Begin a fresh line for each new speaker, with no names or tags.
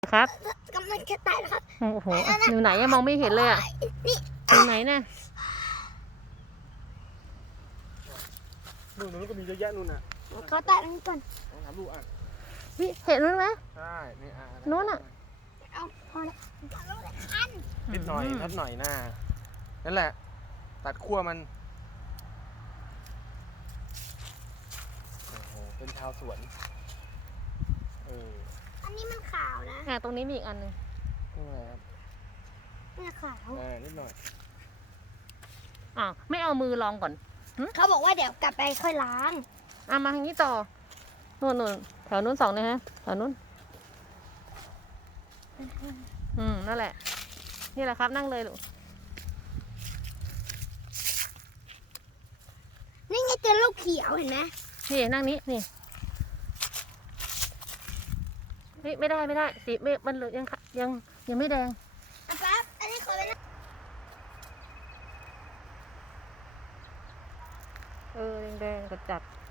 ครับ
กำลังจะตายแล้วครับ
โอ้โหอยู่ไหนอะมองไม่เห็นเลยอะอยู่ไหนเนี่ย
นู่นก็มีเยอะแยะนู่นน่ะ
เขาตายแล้วก่อน
ลองถามลูกอ่ะ
พี่เห็นนู้นไหม
ใช่นี่
นู้นอ่ะ
เอาพอแล้ว
นิดหน่อยนิดหน่อยหน้านั่นแหละ ตัดขั้วมันโอ้โหเป็นชาวสวน
อันนี้มันขาวนะ
ตรงนี้มีอีกอันหนึง
นี่ไงครับ
เนี่ยขาว
นิดหน่อย
ไม่เอามือลองก่อน
เขาบอกว่าเดี๋ยวกลับไปค่อยล้าง
มาทางนี้ต่อนู่นแถวนู้น2เลยฮะแถวนู้นนั่นแหละนี่แหละครับนั่งเลยลูก
นี่ไงเจอลูกเขียวเห็นไหม
นี่นั่งนี้นี่ไม่ได้สีมันเหลือยังไม่แดง
แป๊บอันนี้ขอไปนะ
แดงก็จัด